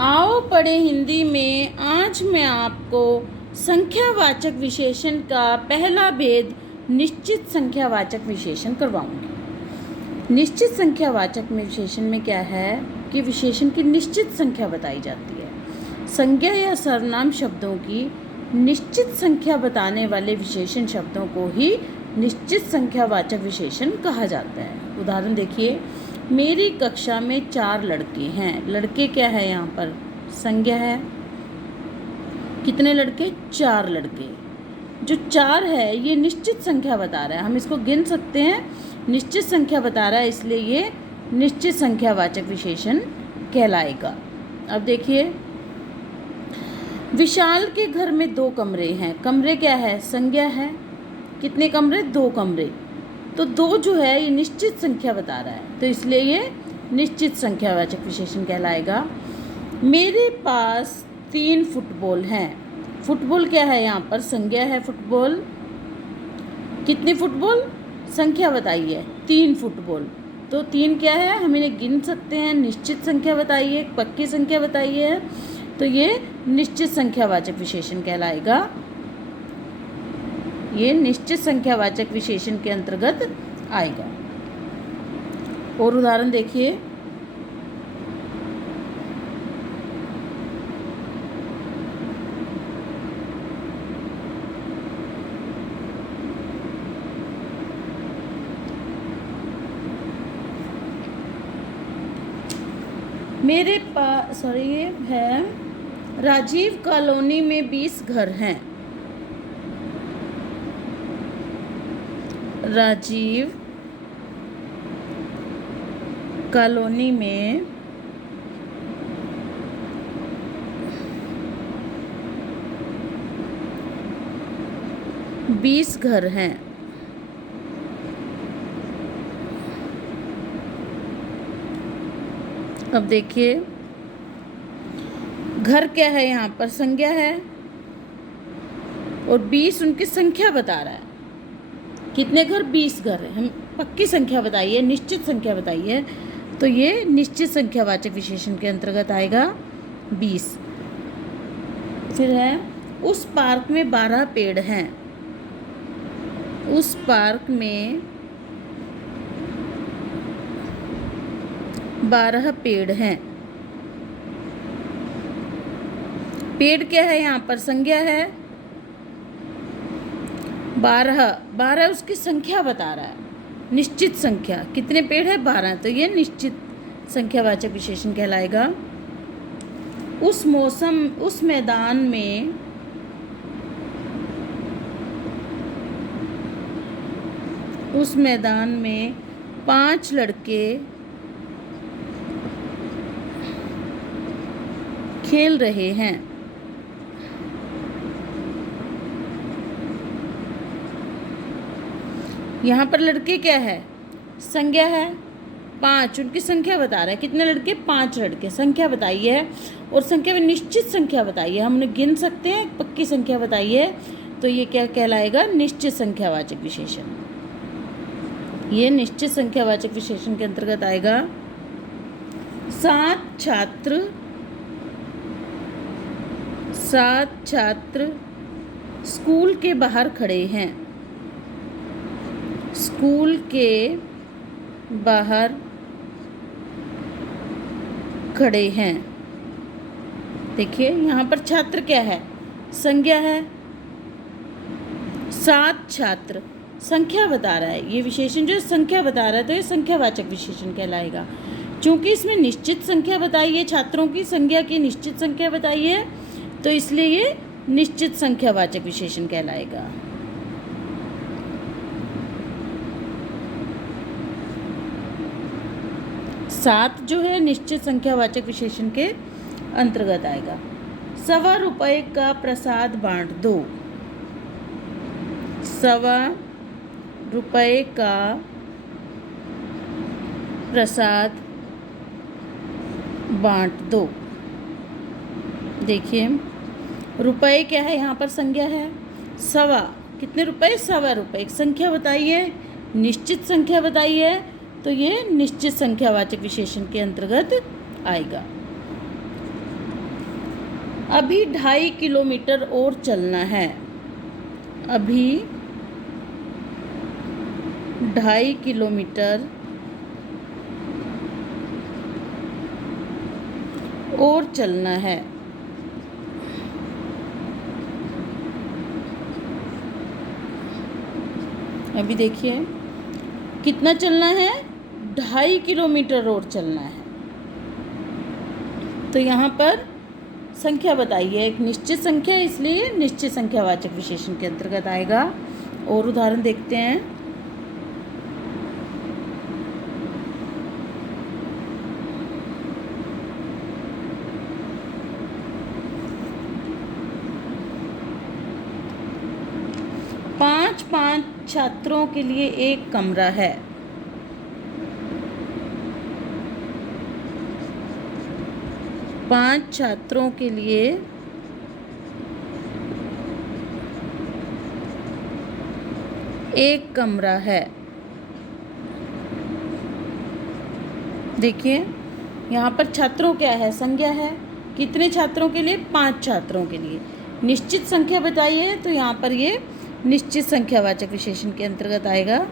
आओ पढ़े हिंदी में। आज मैं आपको संख्यावाचक विशेषण का पहला भेद निश्चित संख्यावाचक विशेषण करवाऊंगी। निश्चित संख्यावाचक विशेषण में क्या है कि विशेषण की निश्चित संख्या बताई जाती है। संज्ञा या सर्वनाम शब्दों की निश्चित संख्या बताने वाले विशेषण शब्दों को ही निश्चित संख्यावाचक विशेषण कहा जाता है। उदाहरण देखिए, मेरी कक्षा में 4 लड़के हैं। लड़के क्या है, यहाँ पर संज्ञा है। कितने लड़के? 4 लड़के। जो 4 है ये निश्चित संख्या बता रहा है, हम इसको गिन सकते हैं। निश्चित संख्या बता रहा है, इसलिए ये निश्चित संख्यावाचक विशेषण कहलाएगा। अब देखिए, विशाल के घर में 2 कमरे हैं। कमरे क्या है? संज्ञा है। कितने कमरे? 2 कमरे। तो 2 जो है ये निश्चित संख्या बता रहा है, तो इसलिए ये निश्चित संख्यावाचक विशेषण कहलाएगा। मेरे पास 3 फुटबॉल हैं। फुटबॉल क्या है? यहाँ पर संज्ञा है। फुटबॉल कितने फुटबॉल? संख्या बताइए। 3 फुटबॉल। तो 3 क्या है? हम इन्हें गिन सकते हैं। निश्चित संख्या बताइए, पक्की संख्या बताइए, तो ये निश्चित संख्यावाचक विशेषण कहलाएगा। ये निश्चित संख्यावाचक विशेषण के अंतर्गत आएगा। और उदाहरण देखिए, मेरे पास ये है, राजीव कॉलोनी में 20 घर हैं। राजीव कॉलोनी में 20 घर हैं। अब देखिए, घर क्या है? यहाँ पर संज्ञा है और 20 उनकी संख्या बता रहा है। कितने घर? 20 घर है। हम पक्की संख्या बताइए, निश्चित संख्या बताइए, तो ये निश्चित संख्यावाचक विशेषण के अंतर्गत आएगा 20। फिर है, उस पार्क में 12 पेड़ हैं। उस पार्क में 12 पेड़ हैं। पेड़ क्या है? यहाँ पर संज्ञा है। 12 उसकी संख्या बता रहा है, निश्चित संख्या। कितने पेड़ है? 12। तो ये निश्चित संख्यावाचक विशेषण कहलाएगा। उस मैदान में 5 लड़के खेल रहे हैं। यहाँ पर लड़के क्या है? संज्ञा है। 5 उनकी संख्या बता रहा है। कितने लड़के? 5 लड़के। संख्या बताइए, और संख्या में निश्चित संख्या बताइए। हम उन्हें गिन सकते हैं। पक्की संख्या बताइए, तो ये क्या कहलाएगा? निश्चित संख्यावाचक विशेषण। ये निश्चित संख्यावाचक विशेषण के अंतर्गत आएगा। 7 छात्र स्कूल के बाहर खड़े हैं। स्कूल के बाहर खड़े हैं। देखिए, यहाँ पर छात्र क्या है? संज्ञा है। 7 छात्र संख्या बता रहा है। ये विशेषण जो है संख्या बता रहा है, तो ये संख्यावाचक विशेषण कहलाएगा। चूंकि इसमें निश्चित संख्या बताई है, छात्रों की संख्या की निश्चित संख्या बताई है, तो इसलिए ये निश्चित संख्यावाचक विशेषण कहलाएगा। सात जो है निश्चित संख्यावाचक विशेषण के अंतर्गत आएगा। ₹1.25 का प्रसाद बांट दो। ₹1.25 का प्रसाद बांट दो। देखिए, रुपए क्या है? यहाँ पर संज्ञा है। सवा, कितने रुपए? ₹1.25। एक संख्या बताइए, निश्चित संख्या बताइए, तो ये निश्चित संख्यावाचक विशेषण के अंतर्गत आएगा। अभी 2.5 किलोमीटर और चलना है। अभी 2.5 किलोमीटर और चलना है। अभी देखिए कितना चलना है, 2.5 किलोमीटर और चलना है। तो यहाँ पर संख्या बताइए, एक निश्चित संख्या, इसलिए निश्चित संख्यावाचक विशेषण के अंतर्गत आएगा। और उदाहरण देखते हैं। पाँच छात्रों के लिए एक कमरा है। पाँच छात्रों के लिए एक कमरा है। देखिए यहाँ पर छात्रों क्या है, संज्ञा है। कितने छात्रों के लिए? 5 छात्रों के लिए। निश्चित संख्या बताइए, तो यहाँ पर ये निश्चित संख्यावाचक विशेषण के अंतर्गत आएगा।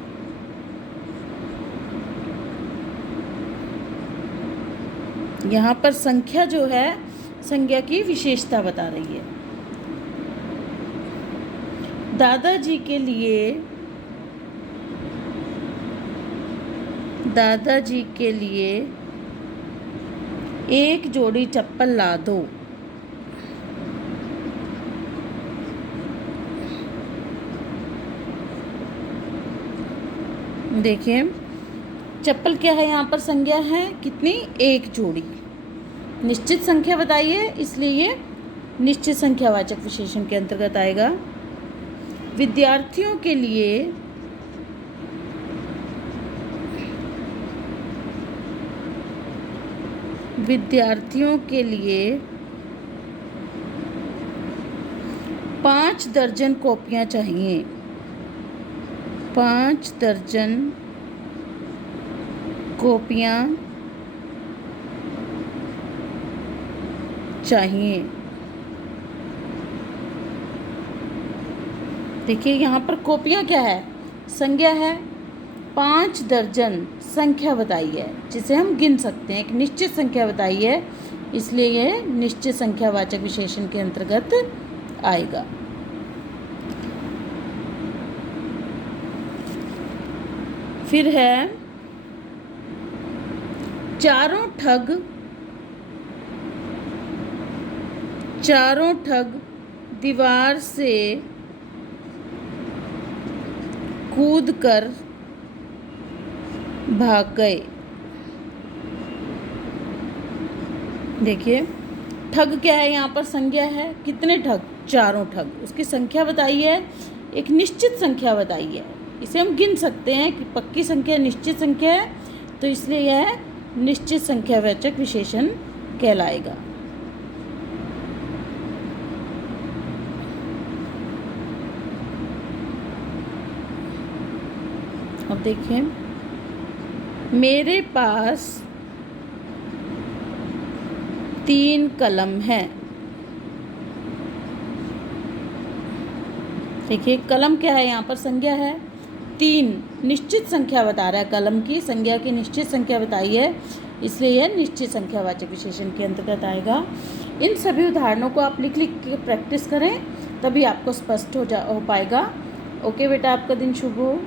यहाँ पर संख्या जो है संज्ञा की विशेषता बता रही है। दादाजी के लिए एक जोड़ी चप्पल ला दो। देखिए चप्पल क्या है, यहाँ पर संज्ञा है कितनी? एक जोड़ी। निश्चित संख्या बताइए, इसलिए ये निश्चित संख्यावाचक विशेषण के अंतर्गत आएगा। विद्यार्थियों के लिए 5 दर्जन कॉपियाँ चाहिए। 5 दर्जन कॉपियाँ चाहिए। देखिए यहाँ पर कॉपियाँ क्या है? संज्ञा है। 5 दर्जन संख्या बताई है जिसे हम गिन सकते हैं, एक निश्चित संख्या बताई है, इसलिए यह निश्चित संख्यावाचक विशेषण के अंतर्गत आएगा। फिर है चारों ठग दीवार से कूदकर भाग गए। देखिए ठग क्या है, यहाँ पर संज्ञा है। कितने ठग? चारों ठग। उसकी संख्या बताई है, एक निश्चित संख्या बताई है, इसे हम गिन सकते हैं कि पक्की संख्या निश्चित संख्या है, तो इसलिए यह निश्चित संख्यावाचक विशेषण कहलाएगा। अब देखिए मेरे पास 3 कलम हैं। देखिए कलम क्या है, यहाँ पर संज्ञा है। 3 निश्चित संख्या बता रहा है, कलम की संज्ञा की निश्चित संख्या बताई है, इसलिए यह निश्चित संख्यावाचक विशेषण के अंतर्गत आएगा। इन सभी उदाहरणों को आप लिख के प्रैक्टिस करें, तभी आपको स्पष्ट हो पाएगा। ओके बेटा, आपका दिन शुभ हो।